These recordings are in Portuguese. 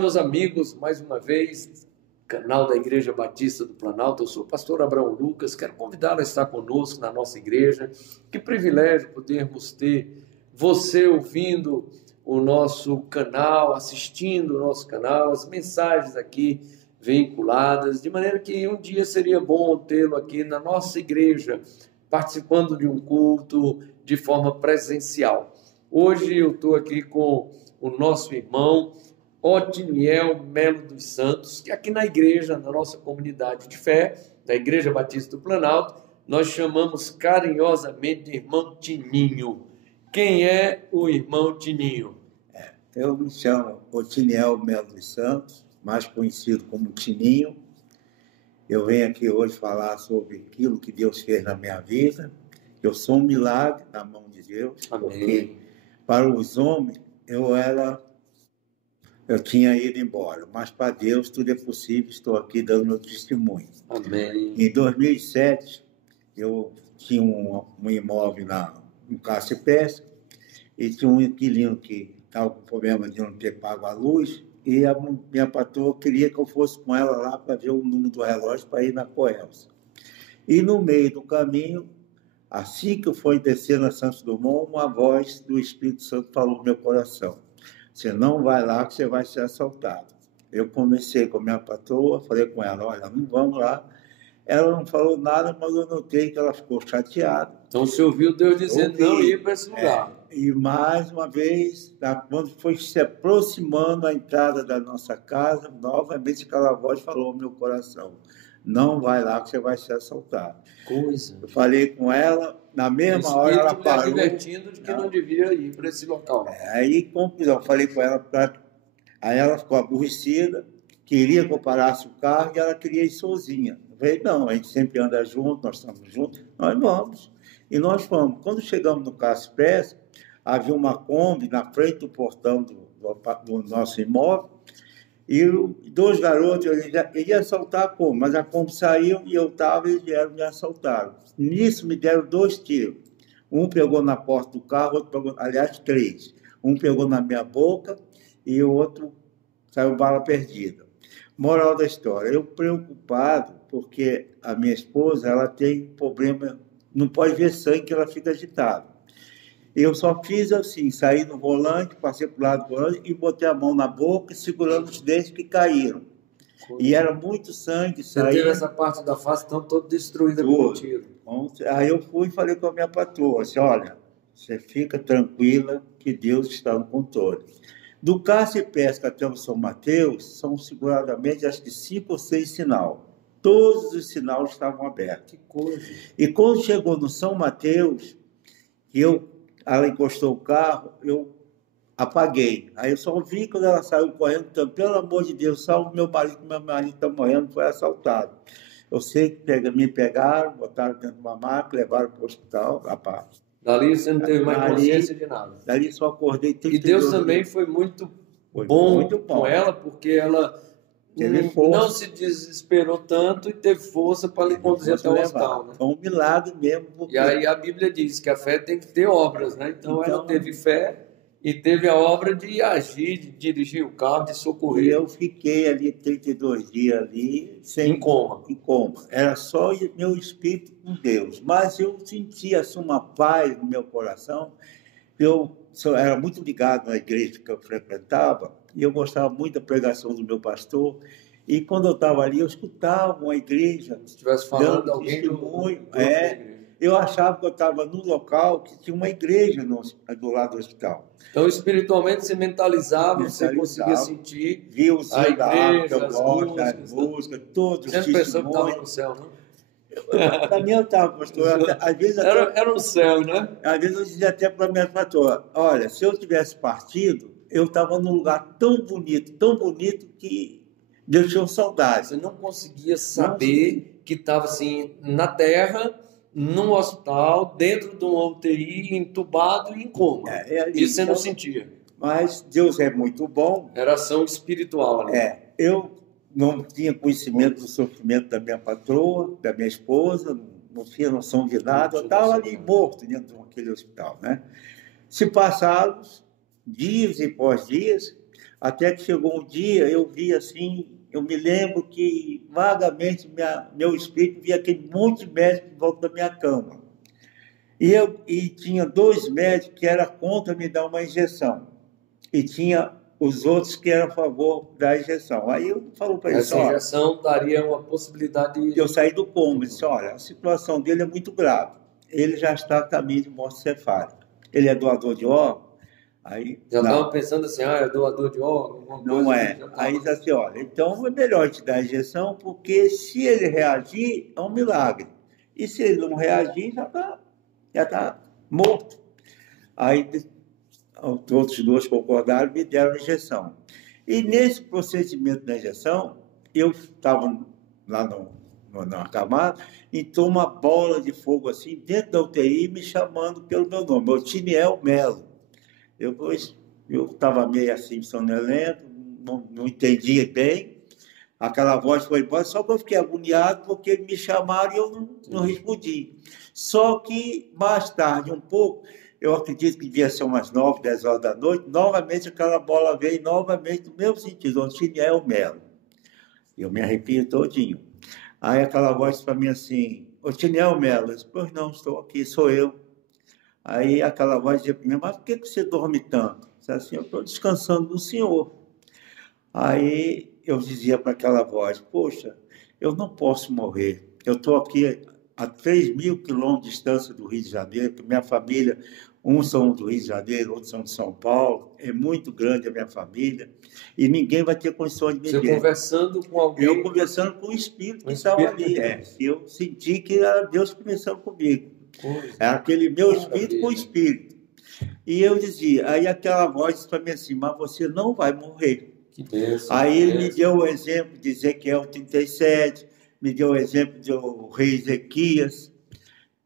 meus amigos, mais uma vez, canal da Igreja Batista do Planalto. Eu sou o pastor Abraão Lucas, quero convidá-lo a estar conosco na nossa igreja. Que privilégio podermos ter você ouvindo o nosso canal, assistindo o nosso canal, as mensagens aqui vinculadas, de maneira que um dia seria bom tê-lo aqui na nossa igreja, participando de um culto de forma presencial. Hoje eu estou aqui com o nosso irmão Otiniel Melo dos Santos, que aqui na igreja, na nossa comunidade de fé, da Igreja Batista do Planalto, nós chamamos carinhosamente de irmão Tininho. Quem é o irmão Tininho? Eu me chamo Otiniel Melo dos Santos, mais conhecido como Tininho. Eu venho aqui hoje falar sobre aquilo que Deus fez na minha vida. Eu sou um milagre na mão de Deus. Amém. Porque para os homens eu tinha ido embora, mas para Deus tudo é possível. Estou aqui dando meu testemunho. Amém. Em 2007, eu tinha um imóvel no Cássio e Pesca e tinha um inquilino que estava com problema de não ter pago a luz, e a minha patroa queria que eu fosse com ela lá para ver o número do relógio para ir na Coelce. E no meio do caminho, assim que eu fui descer na Santos Dumont, uma voz do Espírito Santo falou no meu coração: você não vai lá que você vai ser assaltado. Eu comecei com a minha patroa, falei com ela: olha, não vamos lá. Ela não falou nada, mas eu notei que ela ficou chateada. Então você ouviu Deus dizendo não ir para esse lugar. E mais uma vez, quando foi se aproximando a entrada da nossa casa, novamente aquela voz falou no meu coração: não vai lá que você vai ser assaltado. Coisa. Eu falei com ela, na mesma hora ela parou. Advertindo de que não devia ir para esse local. Aí, conclusão, eu falei com ela, aí ela ficou aborrecida, queria que eu parasse o carro e ela queria ir sozinha. Eu falei: não, a gente sempre anda junto, nós estamos juntos, nós vamos. E nós fomos. Quando chegamos no Cássio Pesca, havia uma Kombi na frente do portão do nosso imóvel, e dois garotos, eles iam assaltar a Kombi, mas a Kombi saiu e eu estava, e eles vieram me assaltaram. Nisso me deram 2 tiros. Um pegou na porta do carro, outro pegou, aliás, 3. Um pegou na minha boca e o outro saiu bala perdida. Moral da história: eu preocupado, porque a minha esposa, ela tem problema, não pode ver sangue, que ela fica agitada. Eu só fiz assim, saí no volante, passei para o lado do volante e botei a mão na boca, segurando os dentes que caíram. E era muito sangue. Você teve essa parte da face tão toda destruída com o tiro. Aí eu fui e falei com a minha patroa, assim: olha, você fica tranquila que Deus está no controle. Do Cássio e Pesca até o São Mateus, são seguradamente, acho que 5 ou 6 sinais. Todos os sinais estavam abertos. Que coisa. E quando chegou no São Mateus, ela encostou o carro, eu apaguei. Aí eu só vi quando ela saiu correndo, então, pelo amor de Deus, salve meu marido está morrendo, foi assaltado. Eu sei que me pegaram, botaram dentro de uma maca, levaram para o hospital, rapaz. Dali você não teve mais consciência de nada. Dali só acordei. E Deus também foi muito bom com ela, porque ela não se desesperou tanto e teve força para lhe conduzir até o hospital. Né? Foi um milagre mesmo. Porque... E aí a Bíblia diz que a fé tem que ter obras, né? Então ela teve fé e teve a obra de agir, de dirigir o carro, de socorrer. E eu fiquei ali 32 dias ali, em coma. Era só meu espírito com Deus. Mas eu sentia assim, uma paz no meu coração. Eu era muito ligado na igreja que eu frequentava, e eu gostava muito da pregação do meu pastor. E quando eu estava ali, eu escutava uma igreja. Se estivesse falando de alguém testemunho, eu achava que eu estava num local que tinha uma igreja do lado do hospital. Então, espiritualmente, você mentalizava, você conseguia sentir via os a igreja, as músicas, todos os testemunhos. Você pensou que estava no céu, não? Para mim eu estava, pastor. Às vezes era no céu, né? Às vezes eu dizia até para a minha patroa: olha, se eu tivesse partido, eu estava num lugar tão bonito que deixou saudade. Você não conseguia saber que estava assim na terra, num hospital, dentro de uma UTI, entubado e em coma. Isso você não sentia. Mas Deus é muito bom. Era ação espiritual. Né? Eu não tinha conhecimento do sofrimento da minha patroa, da minha esposa, não tinha noção de nada. Eu estava ali morto dentro daquele hospital, né? Se passaram dias e pós-dias, Até que chegou um dia, eu vi assim, eu me lembro que vagamente meu espírito via aquele monte de médicos em volta da minha cama. E tinha 2 médicos que eram contra me dar uma injeção. E tinha os outros que eram a favor da injeção. Aí eu falo para eles, Essa injeção daria uma possibilidade de eu sair do coma. Disse, olha, a situação dele é muito grave. Ele já está a caminho de morte cefálica. Ele é doador de órgãos. Aí, já estava pensando assim, é doador de órgãos? Não é. Aí diz assim, olha, então é melhor te dar a injeção, porque se ele reagir, é um milagre. E se ele não reagir, já tá morto. Aí os outros 2 concordaram e me deram a injeção. E nesse procedimento da injeção, eu estava lá na camada, então uma bola de fogo assim, dentro da UTI, me chamando pelo meu nome, Otiniel Melo. Eu estava meio assim, sonolento, não entendia bem. Aquela voz foi embora, só que eu fiquei agoniado porque me chamaram e eu não respondi. Só que mais tarde, um pouco, eu acredito que devia ser umas 9, 10 horas da noite, novamente aquela bola veio, novamente no mesmo sentido, Otiniel Melo. Eu me arrepio todinho. Aí aquela voz para mim assim, Otiniel Melo, eu disse, pois não, estou aqui, sou eu. Aí aquela voz dizia para mim, mas por que você dorme tanto? Eu disse assim, eu estou descansando do Senhor. Aí eu dizia para aquela voz, poxa, eu não posso morrer. Eu estou aqui a 3.000 quilômetros de distância do Rio de Janeiro, porque minha família, uns são do Rio de Janeiro, outros são de São Paulo, é muito grande a minha família, e ninguém vai ter condições de me ver. Você conversando com alguém? Eu conversando com o Espírito que estava ali. Eu senti que era Deus conversando comigo. Era aquele meu espírito com o Espírito. E eu dizia, aí aquela voz disse para mim assim, mas você não vai morrer. Que bênção, aí ele me deu o exemplo de Ezequiel 37, me deu o exemplo do rei Ezequias,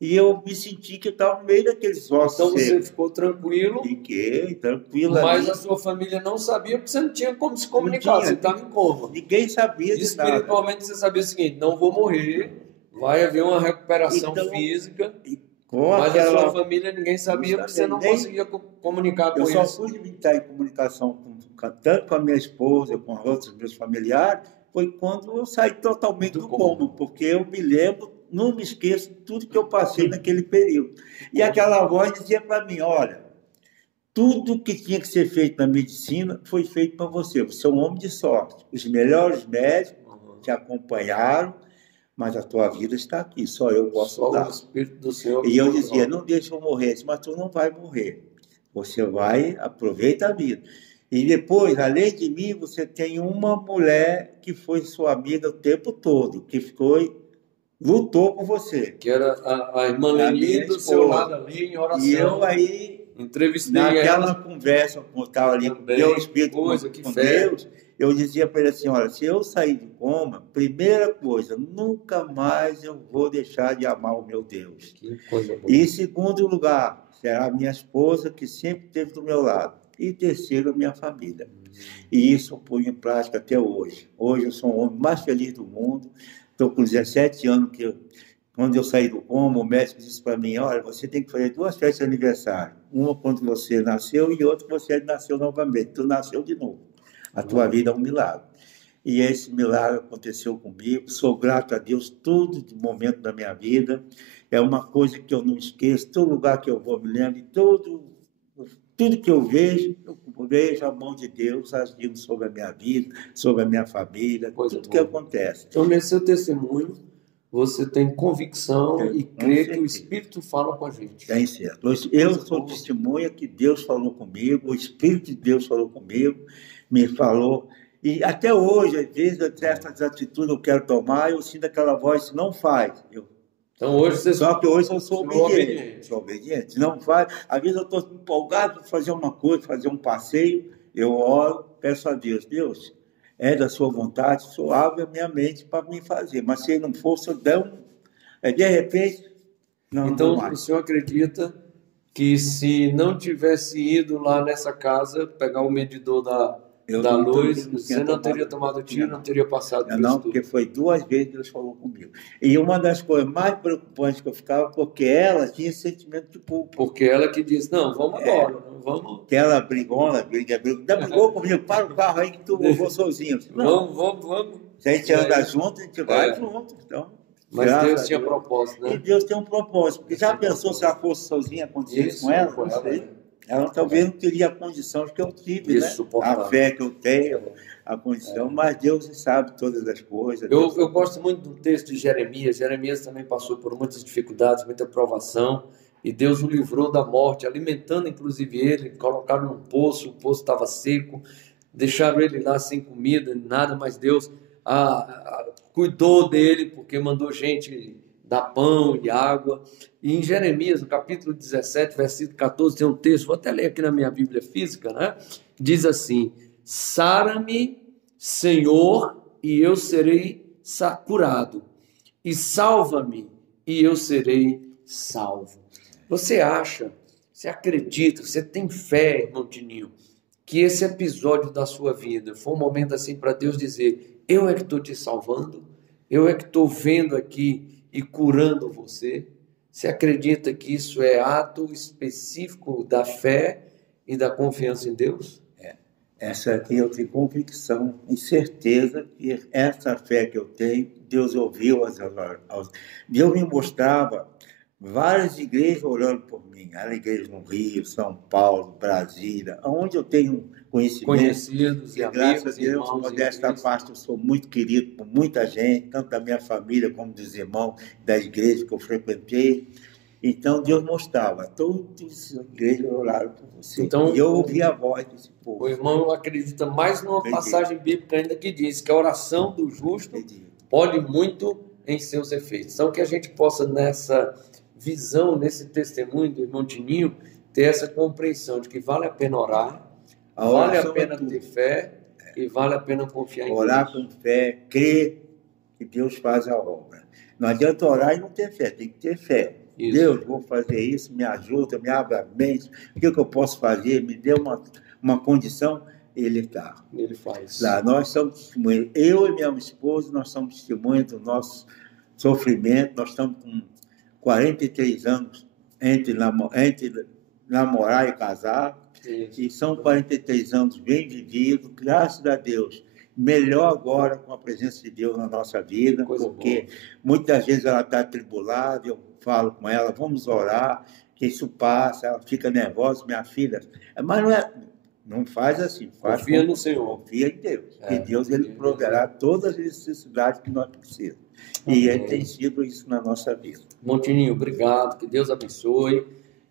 e eu me senti que eu estava no meio daqueles ossos. Então você ficou tranquilo? Fiquei tranquilo. Mas a sua família não sabia, porque você não tinha como se comunicar, você estava em coma. Ninguém sabia de nada. Espiritualmente você sabia o seguinte, não vou morrer, vai haver uma recuperação física, mas a sua família ninguém sabia, porque você não conseguia comunicar com eles. Eu só pude estar em comunicação tanto com a minha esposa, com outros meus familiares, foi quando eu saí totalmente do coma, porque eu me lembro, não me esqueço de tudo que eu passei naquele período. E aquela voz dizia para mim, olha, tudo que tinha que ser feito na medicina foi feito para você. Você é um homem de sorte. Os melhores médicos te acompanharam, mas a tua vida está aqui. Só eu posso dar. O Espírito do Senhor. E eu dizia, não deixa eu morrer. Mas tu não vai morrer. Você vai, aproveita a vida. E depois, além de mim, você tem uma mulher que foi sua amiga o tempo todo, que lutou por você. Que era a irmã Leni do seu lado ali, em oração. E eu aí, entrevistei naquela conversa com o tal ali, meu espírito com Deus, eu dizia para ele assim, olha, se eu sair do coma, primeira coisa, nunca mais eu vou deixar de amar o meu Deus. Que coisa boa. E em segundo lugar, será a minha esposa, que sempre esteve do meu lado. E terceiro, a minha família. E isso eu ponho em prática até hoje. Hoje eu sou o homem mais feliz do mundo. Estou com 17 anos quando eu saí do coma, o médico disse para mim, olha, você tem que fazer 2 festas de aniversário. Uma quando você nasceu e outra quando você nasceu novamente. Tu nasceu de novo. A tua vida é um milagre. E esse milagre aconteceu comigo. Sou grato a Deus todo momento da minha vida. É uma coisa que eu não esqueço. Todo lugar que eu vou me lembro. Tudo que eu vejo a mão de Deus agindo sobre a minha vida, sobre a minha família, tudo que acontece. Então, nesse seu testemunho, você tem convicção e crê que o Espírito fala com a gente. Tem certo. Eu sou testemunha que Deus falou comigo, o Espírito de Deus falou comigo, me falou. E até hoje, às vezes, essas atitudes eu quero tomar, eu sinto aquela voz, não faz. Então, hoje Só que hoje eu sou obediente. Sou obediente. Não faz. Às vezes eu estou empolgado para fazer uma coisa, fazer um passeio, eu oro, peço a Deus, Deus, é da sua vontade, só abre a minha mente para me fazer. Mas se não for, se eu der de repente, não. Então, não o senhor acredita que se não tivesse ido lá nessa casa, pegar o medidor da luz, você não teria tomado tiro, não teria passado por isso Não, tudo. porque foi 2 vezes que Deus falou comigo. E uma das coisas mais preocupantes que eu ficava, porque ela tinha sentimento de culpa. Porque ela que disse, não, vamos agora, não vamos... Que ela briga, brigou comigo, para o carro aí que tu vou sozinho. Disse, não, vamos. se a gente anda junto, a gente vai junto. Então, mas Deus tinha propósito, né? E Deus tem um propósito. Porque já pensou se ela fosse sozinha, acontecesse com ela? Não sei. Ela talvez não teria a condição que eu tive, né? A fé que eu tenho, a condição, mas Deus sabe todas as coisas. Eu gosto muito do texto de Jeremias. Jeremias também passou por muitas dificuldades, muita provação, e Deus o livrou da morte, alimentando inclusive ele, colocaram num poço, o poço estava seco, deixaram ele lá sem comida, nada, mas Deus cuidou dele, porque mandou gente dar pão e água. E em Jeremias, no capítulo 17, versículo 14, tem um texto, vou até ler aqui na minha Bíblia física, né? Diz assim: sara-me, Senhor, e eu serei curado, e salva-me, e eu serei salvo. Você acha, você acredita, você tem fé, irmão Tininho, que esse episódio da sua vida foi um momento assim para Deus dizer: eu é que estou te salvando, eu é que estou vendo aqui e curando você? Você acredita que isso é ato específico da fé e da confiança em Deus? Essa aqui eu tenho convicção e certeza que essa fé que eu tenho, Deus ouviu Deus me mostrava várias igrejas orando por mim. Era igreja no Rio, São Paulo, Brasília, onde eu tenho conhecimento. Conhecidos e graças amigos, a Deus, irmãos, modesta parte, eu sou muito querido por muita gente, tanto da minha família como dos irmãos da igreja que eu frequentei. Então, Deus mostrava, todas as igrejas oraram por você. Então, e eu ouvi a voz desse povo. O irmão acredita mais numa passagem bíblica ainda que diz que a oração do justo pode muito em seus efeitos. Então, que a gente possa, nessa visão, nesse testemunho do irmão Tininho, ter essa compreensão de que vale a pena orar, vale a pena ter fé e vale a pena confiar em Deus. Orar com fé, crer que Deus faz a obra. Não adianta orar e não ter fé, tem que ter fé. Isso. Deus, vou fazer isso, me ajuda, me abre a mente, o que eu posso fazer, me dê uma condição, Ele dá. Ele faz. Lá, nós somos testemunhas, eu e minha esposa, nós somos testemunhas do nosso sofrimento, nós estamos com 43 anos entre namorar e casar, e são 43 anos bem vividos, graças a Deus. Melhor agora com a presença de Deus na nossa vida, porque muitas vezes ela está atribulada, eu falo com ela, vamos orar, que isso passa, ela fica nervosa, minha filha, mas não faz assim. Confia no Senhor. Confia em Deus, que Deus ele proverá todas as necessidades que nós precisamos. E tem sido isso na nossa vida. Montininho, obrigado, que Deus abençoe,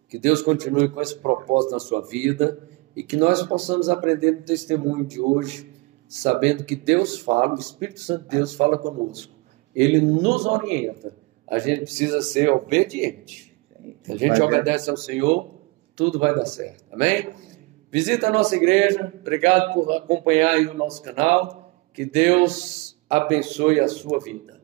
que Deus continue com esse propósito na sua vida e que nós possamos aprender no testemunho de hoje, sabendo que Deus fala, o Espírito Santo de Deus fala conosco. Ele nos orienta. A gente precisa ser obediente. Se a gente obedece ao Senhor, tudo vai dar certo. Amém? Visita a nossa igreja. Obrigado por acompanhar aí o nosso canal. Que Deus abençoe a sua vida.